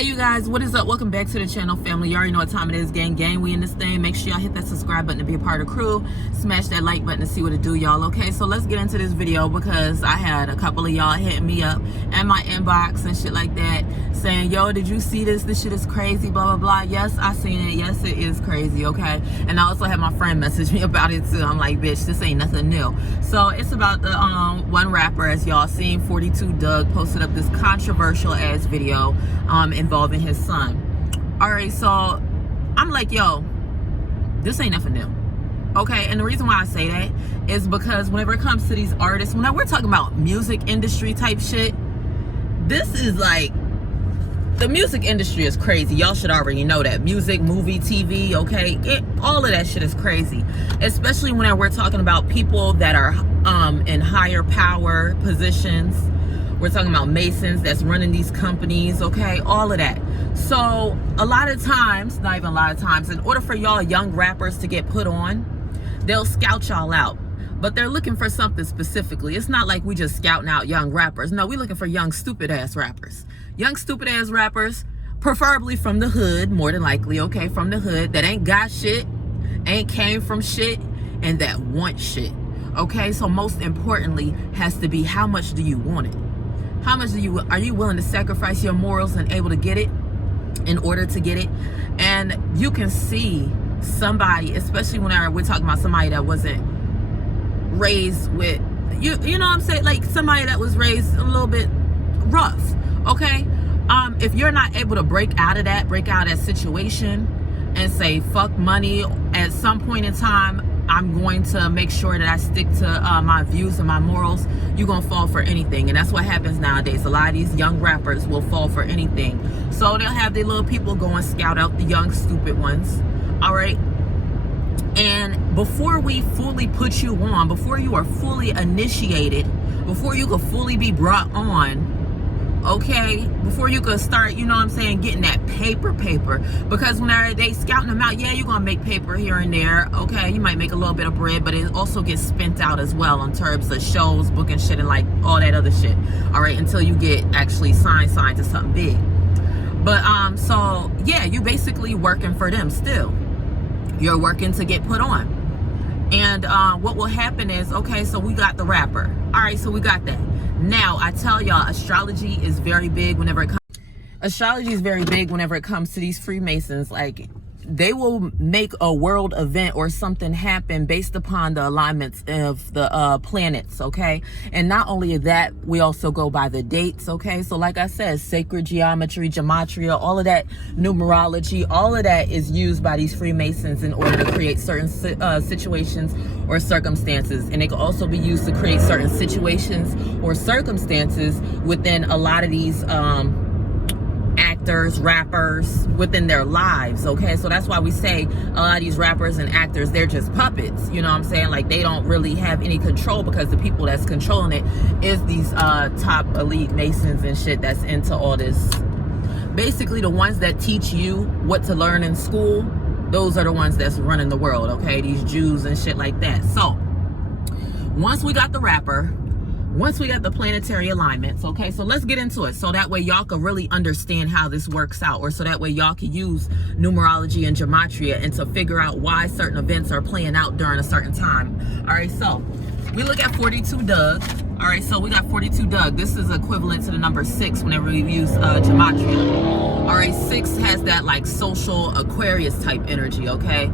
Hey you guys, what is up? Welcome back to the channel, family. You already know what time it is. Gang, we in this thing. Make sure y'all hit that subscribe button to be a part of the crew. Smash that like button to see what it do, y'all. Okay, so let's get into this video because I had a couple of y'all hitting me up in my inbox and shit like that, saying, yo, did you see this? This shit is crazy, blah, blah, blah. Yes, I seen it. Yes, it is crazy, okay? And I also had my friend message me about it too. I'm like, bitch, this ain't nothing new. So it's about the one rapper, as y'all seen, 42 Dugg, posted up this controversial ass video involving his son. All right, so I'm like, yo, this ain't nothing new, okay? And the reason why I say that is because whenever it comes to these artists, whenever we're talking about music industry type shit, this is like, the music industry is crazy. Y'all should already know that. Music, movie, TV, okay? All of that shit is crazy. Especially when we're talking about people that are in higher power positions. We're talking about Masons that's running these companies, okay? All of that. So a lot of times, not even a lot of times, in order for y'all young rappers to get put on, they'll scout y'all out. But they're looking for something specifically. It's not like we just scouting out young rappers. No, we're looking for young stupid ass rappers. Young stupid ass rappers, preferably from the hood, more than likely, okay? From the hood, that ain't got shit, ain't came from shit, and that want shit, okay? So most importantly has to be, how much do you want it? How much are you willing to sacrifice your morals and able to get it in order to get it? And you can see somebody, especially when we're talking about somebody that wasn't raised with, you know what I'm saying? Like somebody that was raised a little bit rough, okay? If you're not able to break out of that situation and say, fuck money, at some point in time, I'm going to make sure that I stick to my views and my morals, you're going to fall for anything. And that's what happens nowadays. A lot of these young rappers will fall for anything. So they'll have their little people go and scout out the young, stupid ones. All right. And before we fully put you on, before you are fully initiated, before you could fully be brought on, okay, before you could start, you know what I'm saying, getting that paper, because whenever they scouting them out, yeah, you're gonna make paper here and there, okay, you might make a little bit of bread, but it also gets spent out as well in terms of shows, booking shit, and like all that other shit, all right, until you get actually signed to something big. But so yeah, you basically working for them still. You're working to get put on. And what will happen is, okay, so we got the rapper, all right, so we got that. Now, I tell y'all, astrology is very big whenever it comes. Astrology is very big whenever it comes to these Freemasons. Like, they will make a world event or something happen based upon the alignments of the planets, okay? And not only that, we also go by the dates, okay? So like I said, sacred geometry, gematria, all of that, numerology, all of that is used by these Freemasons in order to create certain situations or circumstances. And it can also be used to create certain situations or circumstances within a lot of these actors, rappers, within their lives, okay? So that's why we say a lot of these rappers and actors, they're just puppets, you know what I'm saying? Like, they don't really have any control, because the people that's controlling it is these top elite Masons and shit that's into all this. Basically, the ones that teach you what to learn in school, those are the ones that's running the world, okay? These Jews and shit like that. So once we got the rapper, once we got the planetary alignments, okay, so let's get into it, so that way y'all can really understand how this works out, or so that way y'all can use numerology and gematria and to figure out why certain events are playing out during a certain time. All right, so we look at 42 Dugg. All right, so we got 42 Dugg. This is equivalent to the number 6 whenever we use gematria. All right, 6 has that like social Aquarius type energy, okay?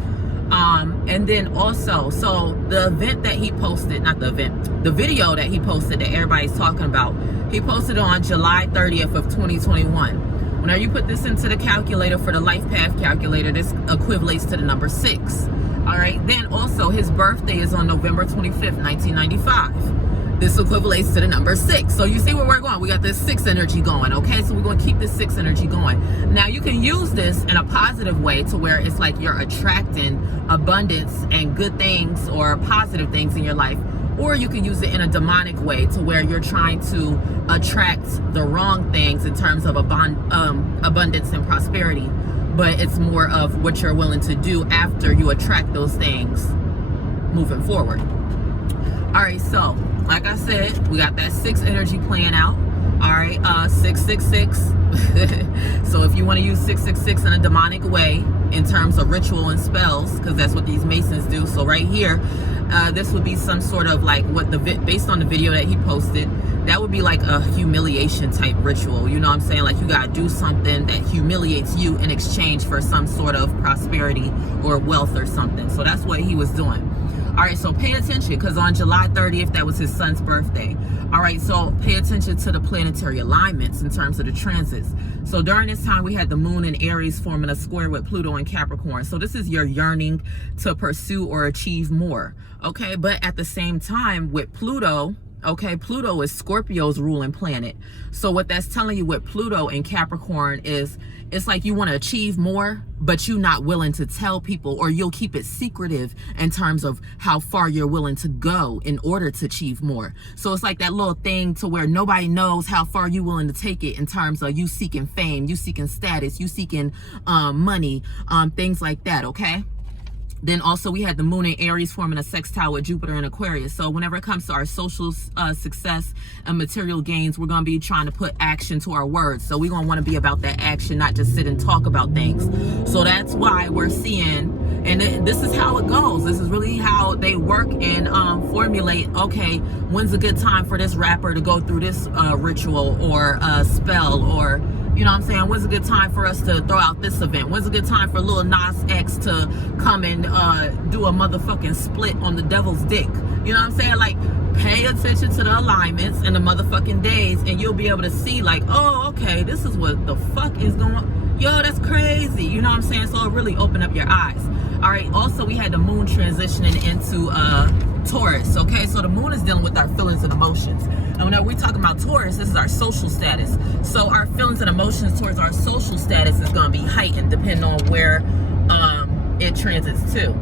And then also, so the event that he posted, not the event, the video that he posted that everybody's talking about, he posted on July 30th of 2021. Whenever you put this into the calculator for the life path calculator, this equivalates to the number 6. All right, then also his birthday is on November 25th, 1995. This equivalates to the number 6. So you see where we're going. We got this 6 energy going, okay? So we're going to keep this 6 energy going. Now, you can use this in a positive way to where it's like you're attracting abundance and good things or positive things in your life. Or you can use it in a demonic way to where you're trying to attract the wrong things in terms of abundance and prosperity. But it's more of what you're willing to do after you attract those things moving forward. All right, so like I said, we got that 6 energy playing out. All right, 666. So if you want to use 666 in a demonic way in terms of ritual and spells, because that's what these Masons do. So right here, this would be some sort of like what based on the video that he posted, that would be like a humiliation type ritual. You know what I'm saying? Like you gotta do something that humiliates you in exchange for some sort of prosperity or wealth or something. So that's what he was doing. All right, so pay attention, because on July 30th, that was his son's birthday. All right, so pay attention to the planetary alignments in terms of the transits. So during this time, we had the moon in Aries forming a square with Pluto and Capricorn. So this is your yearning to pursue or achieve more. Okay, but at the same time with Pluto, okay, Pluto is Scorpio's ruling planet. So what that's telling you with Pluto and Capricorn is, it's like you want to achieve more, but you're not willing to tell people, or you'll keep it secretive in terms of how far you're willing to go in order to achieve more. So it's like that little thing to where nobody knows how far you're willing to take it in terms of you seeking fame, you seeking status, you seeking money, things like that, okay? Then also we had the moon in Aries forming a sextile with Jupiter in Aquarius. So whenever it comes to our social success and material gains, we're going to be trying to put action to our words. So we're going to want to be about that action, not just sit and talk about things. So that's why we're seeing, and this is how it goes. This is really how they work and formulate, okay, when's a good time for this rapper to go through this ritual or spell, or you know what I'm saying? When's a good time for us to throw out this event? When's a good time for Lil Nas X to come and do a motherfucking split on the devil's dick? You know what I'm saying? Like, pay attention to the alignments and the motherfucking days, and you'll be able to see like, oh, okay, this is what the fuck is going on. Yo, that's crazy. You know what I'm saying? So it really opened up your eyes. All right, also we had the moon transitioning into Taurus, okay? So the moon is dealing with our feelings and emotions. And whenever we talk about Taurus, this is our social status. So our feelings and emotions towards our social status is going to be heightened depending on where it transits to.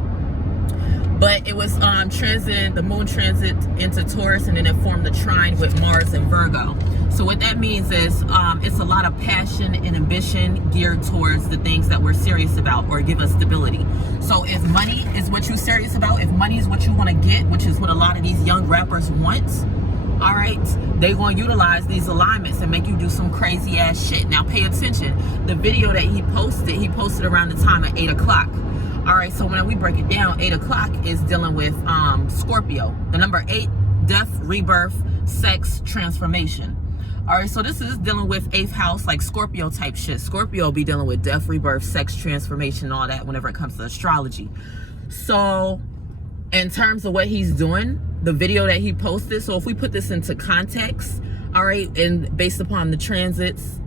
But it was the moon transit into Taurus, and then it formed the trine with Mars and Virgo. So what that means is it's a lot of passion and ambition geared towards the things that we're serious about or give us stability. So if money is what you're serious about, if money is what you want to get, which is what a lot of these young rappers want, all right, they're going to utilize these alignments and make you do some crazy ass shit. Now pay attention. The video that he posted around the time at 8 o'clock. All right, so when we break it down, 8 o'clock is dealing with Scorpio. The number 8, death, rebirth, sex, transformation. All right, so this is dealing with 8th house, like Scorpio type shit. Scorpio will be dealing with death, rebirth, sex, transformation, all that whenever it comes to astrology. So in terms of what he's doing, the video that he posted, so if we put this into context, all right, and based upon the transits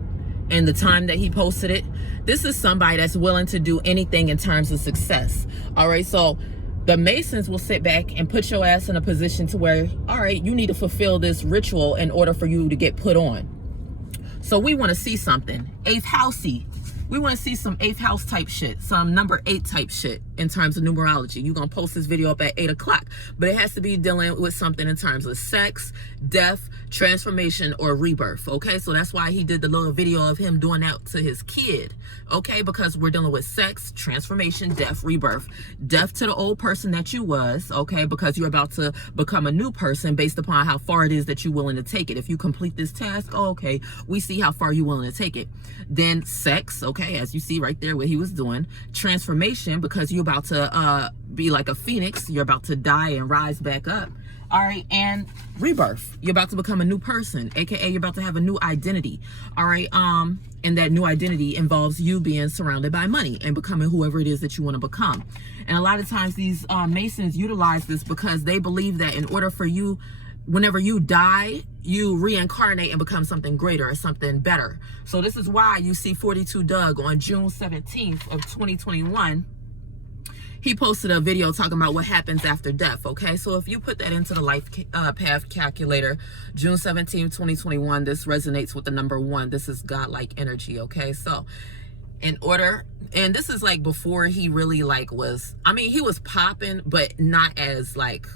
and the time that he posted it, this is somebody that's willing to do anything in terms of success. All right, so the Masons will sit back and put your ass in a position to where, all right, you need to fulfill this ritual in order for you to get put on. So we want to see something 8th housey. We want to see some 8th house type shit, some number 8 type shit in terms of numerology. You're going to post this video up at 8 o'clock, but it has to be dealing with something in terms of sex, death, transformation, or rebirth, okay? So that's why he did the little video of him doing that to his kid, okay? Because we're dealing with sex, transformation, death, rebirth. Death to the old person that you was, okay? Because you're about to become a new person based upon how far it is that you're willing to take it. If you complete this task, oh, okay, we see how far you're willing to take it. Then sex, okay, as you see right there what he was doing. Transformation, because you're about to be like a phoenix. You're about to die and rise back up. All right, and rebirth. You're about to become a new person, aka you're about to have a new identity. All right, and that new identity involves you being surrounded by money and becoming whoever it is that you want to become. And a lot of times these Masons utilize this because they believe that in order for you, whenever you die, you reincarnate and become something greater or something better. So this is why you see 42 Dugg on June 17th of 2021. He posted a video talking about what happens after death, okay? So if you put that into the life path calculator, June 17, 2021, this resonates with the number 1. This is godlike energy, okay? So in order, and this is like before he really like was, I mean, he was popping, but not as like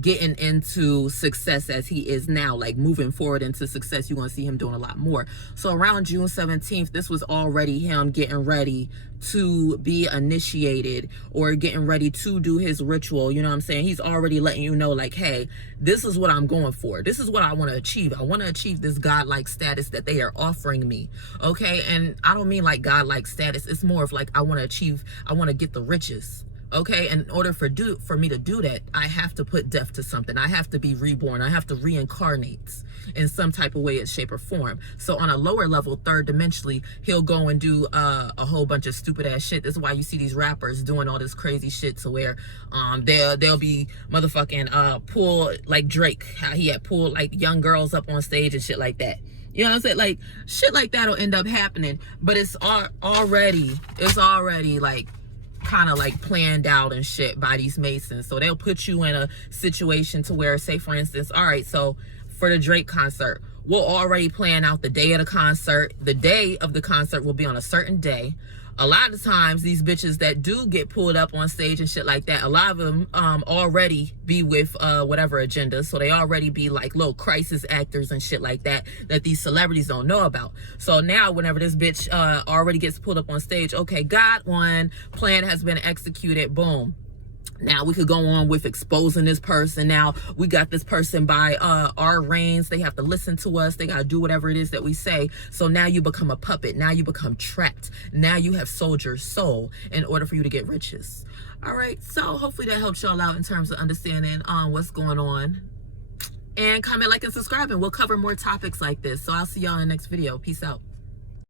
getting into success as he is now, like moving forward into success. You're going to see him doing a lot more. So around June 17th, this was already him getting ready to be initiated or getting ready to do his ritual. You know what I'm saying? He's already letting you know, like, hey, this is what I'm going for. This is what I want to achieve. I want to achieve this godlike status that they are offering me. Okay. And I don't mean like godlike status. It's more of like, I want to get the riches. Okay, and in order for me to do that, I have to put death to something. I have to be reborn. I have to reincarnate in some type of way, shape, or form. So on a lower level, third dimensionally, he'll go and do a whole bunch of stupid ass shit. This is why you see these rappers doing all this crazy shit to where they'll be motherfucking pull, like Drake, how he had pulled like young girls up on stage and shit like that. You know what I'm saying? Like shit like that'll end up happening, but it's already like kind of like planned out and shit by these Masons. So they'll put you in a situation to where, say for instance, all right, so for the Drake concert, we'll already plan out the day of the concert. The day of the concert will be on a certain day. A lot of times these bitches that do get pulled up on stage and shit like that, a lot of them already be with whatever agenda. So they already be like little crisis actors and shit like that these celebrities don't know about. So now whenever this bitch already gets pulled up on stage, okay, got one, plan has been executed, boom. Now we could go on with exposing this person. Now we got this person by our reins. They have to listen to us. They got to do whatever it is that we say. So now you become a puppet. Now you become trapped. Now you have sold your soul in order for you to get riches. All right. So hopefully that helps y'all out in terms of understanding what's going on. And comment, like, and subscribe, and we'll cover more topics like this. So I'll see y'all in the next video. Peace out.